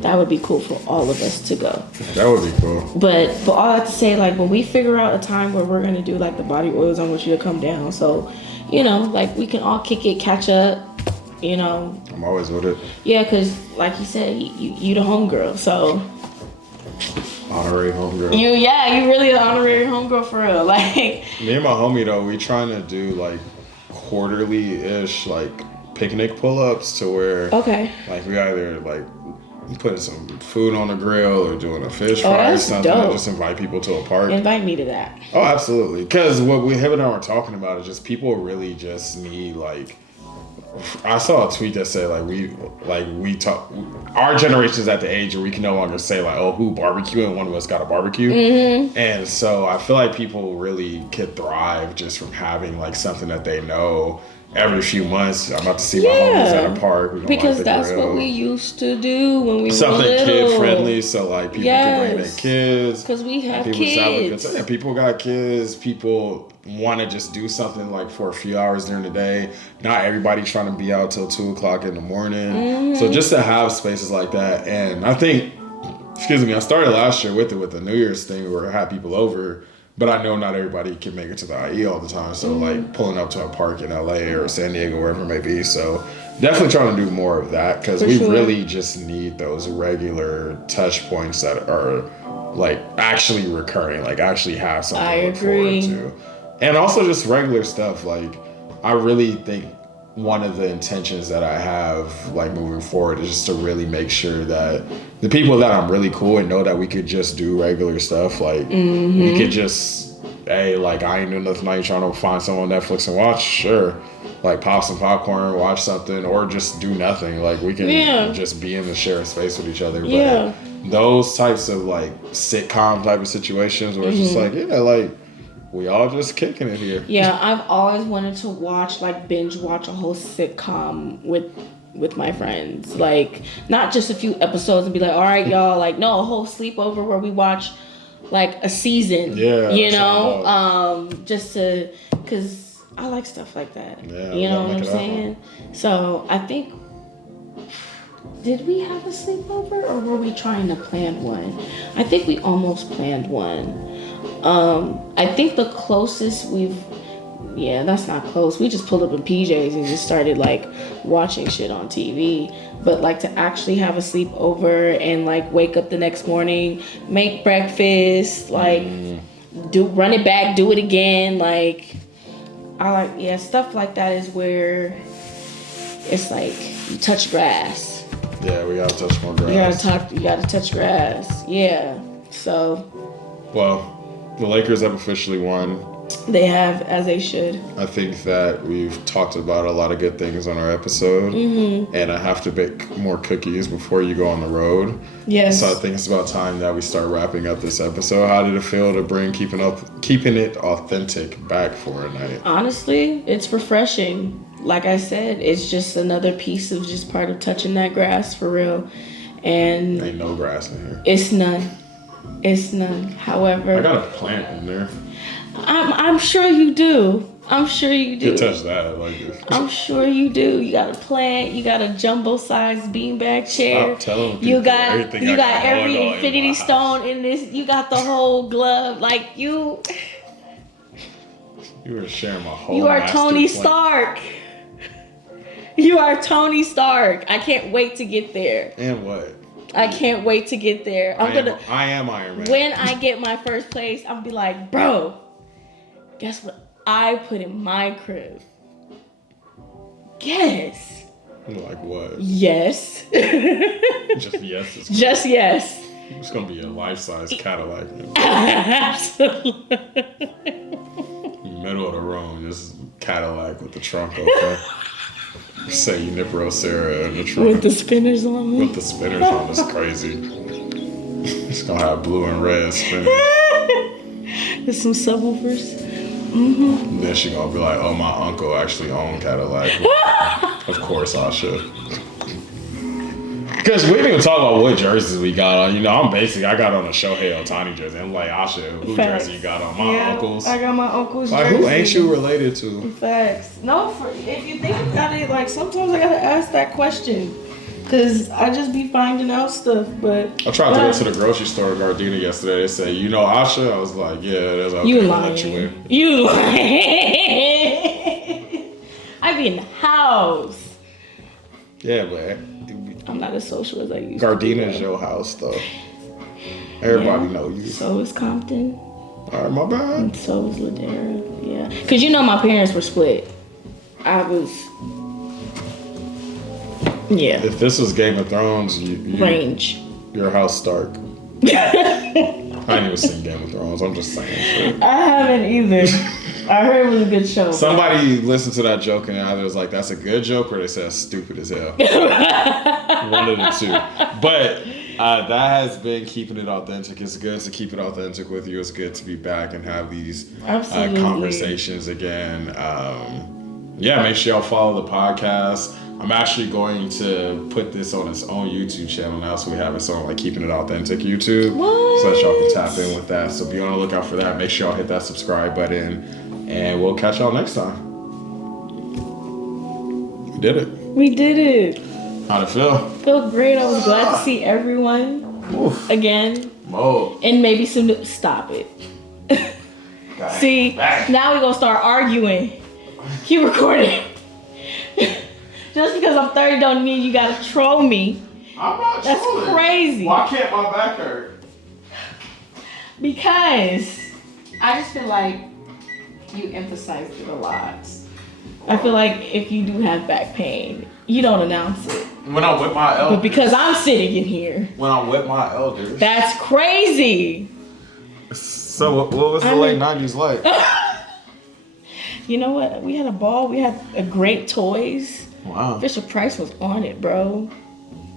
That would be cool for all of us to go. That would be cool. But all I have to say, like, when we figure out a time where we're gonna do like the body oils, I want you to come down. So, you know, like we can all kick it, catch up. You know. I'm always with it. Yeah, cause like you said, you the homegirl, so. Honorary homegirl. You really an honorary homegirl for real. Like. Me and my homie though, we trying to do like quarterly-ish like picnic pull-ups to where like we either like putting some food on the grill or doing a fish fry or something and just invite people to a park. Invite me to that. Oh, absolutely. Because what him and I were talking about is just people really just need like. I saw a tweet that said we talk. Our generation is at the age where we can no longer say like, oh, who barbecue and one of us got a barbecue. Mm-hmm. And so I feel like people really could thrive just from having like something that they know. Every few months, I'm about to see my homies at a park. Because that's what we used to do when we were little. Something kid friendly, so like people can bring their kids. Because we have kids. And people got kids. People want to just do something like for a few hours during the day. Not everybody trying to be out till 2:00 in the morning. Mm-hmm. So just to have spaces like that, and I think, I started last year with the New Year's thing where I had people over. But I know not everybody can make it to the IE all the time. So like pulling up to a park in LA or San Diego, wherever it may be. So definitely trying to do more of that because we sure. really just need those regular touch points that are like actually recurring, like actually have something I to look agree. forward to. And also just regular stuff. Like, I really think one of the intentions that I have, like, moving forward is just to really make sure that the people that I'm really cool and know that we could just do regular stuff. Like, we could just, hey, like, I ain't doing nothing tonight, trying to find someone on Netflix and watch, sure. Like, pop some popcorn, watch something, or just do nothing. Like, we can just be in the shared space with each other. Yeah. But those types of, like, sitcom type of situations where it's just like, yeah, like, we all just kicking it here. Yeah, I've always wanted to watch, like, binge watch a whole sitcom with my friends. Like, not just a few episodes and be like, all right, y'all, like, no, a whole sleepover where we watch, like, a season. Yeah. You know? Just to, because I like stuff like that. Yeah, you know what I'm saying? So, I think, did we have a sleepover or were we trying to plan one? I think we almost planned one. I think the closest that's not close. We just pulled up in PJs and just started like watching shit on TV. But like to actually have a sleepover and like wake up the next morning, make breakfast, like run it back, do it again. Like I like stuff like that is where it's like you touch grass. Yeah, we gotta touch more grass. You gotta touch grass. Yeah. So. Well, the Lakers have officially won. They have, as they should. I think that we've talked about a lot of good things on our episode. And I have to bake more cookies before you go on the road. Yes. So I think it's about time that we start wrapping up this episode. How did it feel to bring keeping it authentic back for a night? Honestly, it's refreshing. Like I said, it's just another piece of just part of touching that grass for real. And ain't no grass in here. It's none. It's none. However, I got a plant in there. I'm sure you do. I'm sure you do. You can touch that. Like I'm sure you do. You got a plant. You got a jumbo-sized beanbag chair. Stop telling people you got every in infinity stone in this. You got the whole glove. Like you. You were sharing my whole. You are Tony Stark. You are Tony Stark. I can't wait to get there. And what? I can't wait to get there. I am Iron Man. When I get my first place, I'm gonna be like, bro, guess what I put in my crib? Guess. Like what? Yes. Just yes. Just yes. It's gonna be a life-size Cadillac. Absolutely. Middle of the room, just Cadillac with the trunk open. Say Unipro Sarah in the trunk. With the spinners on it. With the spinners on, it's crazy. It's gonna have blue and red spinners. There's some subwoofers. Then she gonna be like, oh, my uncle actually owned Cadillac. Of course I should. Because we didn't even talk about what jerseys we got on. You know, I got on a Shohei Ohtani jersey. I'm like, Asha, who jersey you got on? My uncle's. I got my uncle's like, jersey. who ain't you related to? Facts. No, if you think about it, like, sometimes I gotta ask that question. Because I just be finding out stuff, but... I tried to go to the grocery store in Gardena yesterday. They said, you know Asha? I was like, yeah, that's okay. You lying. Let you in. You lying. I be in the house. Yeah, but... I'm not as social as I used Gardena to be. is your house, though. Everybody know you. So is Compton. All right, my bad. And so is Ladera. Yeah. Because you know my parents were split. I was... Yeah. If this was Game of Thrones, Range. Your house Stark. I ain't even seen Game of Thrones. I'm just saying shit. I haven't either. I heard it was a good show. Somebody listened to that joke and either was like, that's a good joke, or they said stupid as hell. One of the two. But that has been Keeping It Authentic. It's good to keep it authentic with you. It's good to be back and have these conversations again. Make sure y'all follow the podcast. I'm actually going to put this on its own YouTube channel now, so we have its own like Keeping It Authentic YouTube, so that y'all can tap in with that. So be on the lookout for that. Make sure y'all hit that subscribe button, and we'll catch y'all next time. We did it. We did it. How'd it feel? Felt great. I was glad to see everyone again. And maybe soon. Stop it. See, now we're gonna start arguing. Keep recording. Just because I'm 30 don't mean you gotta troll me. I'm not That's trolling. crazy. Why can't my back hurt? Because I just feel like you emphasize it a lot. I feel like if you do have back pain, you don't announce it. When I'm with my elders. But because I'm sitting in here. When I'm with my elders. That's crazy. So what was the late 90s like? You know what? We had a ball. We had a great toys. Wow. Fisher Price was on it, bro.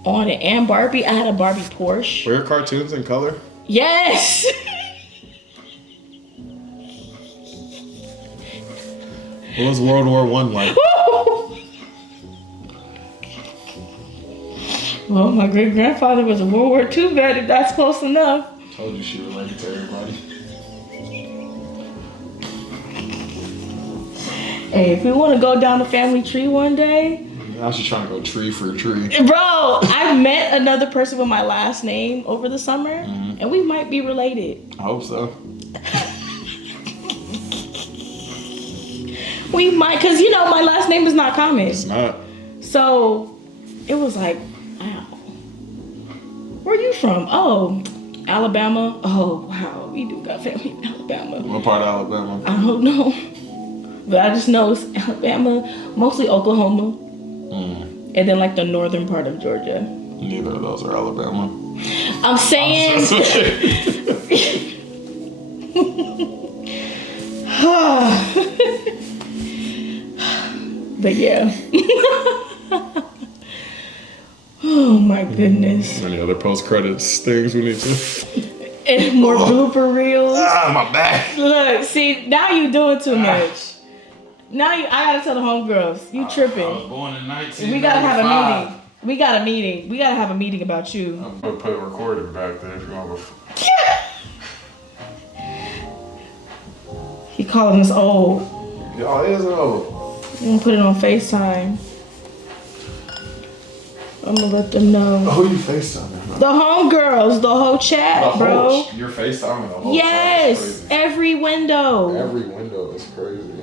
On it. And Barbie. I had a Barbie Porsche. Were your cartoons in color? Yes. What was World War I like? Well, my great grandfather was a World War II vet, if that's close enough. Told you she related to everybody. Hey, if we want to go down the family tree one day. Now she's trying to go tree for tree. Bro, I met another person with my last name over the summer, and we might be related. I hope so. We might, because you know, my last name is not common. It's not. So it was like, wow. Where are you from? Oh, Alabama. Oh, wow. We do got family in Alabama. What part of Alabama? I don't know. But I just know it's Alabama, mostly Oklahoma, and then like the northern part of Georgia. Neither of those are Alabama. I'm saying. But yeah. Oh my goodness. Any other post credits things we need to? And more blooper reels. My back. Look, see, now you doing too much. Now I gotta tell the homegirls, you tripping. I was born in 1995. We gotta have a meeting. We got a meeting. We gotta have a meeting about you. I'm gonna put a recorder back there if you want to. He calling us old. Y'all is old. I'm gonna put it on FaceTime. I'm gonna let them know. Who you FaceTiming? The homegirls, the whole chat, bro. You're FaceTiming the whole Yes, chat. That's crazy. every window. Every window is crazy.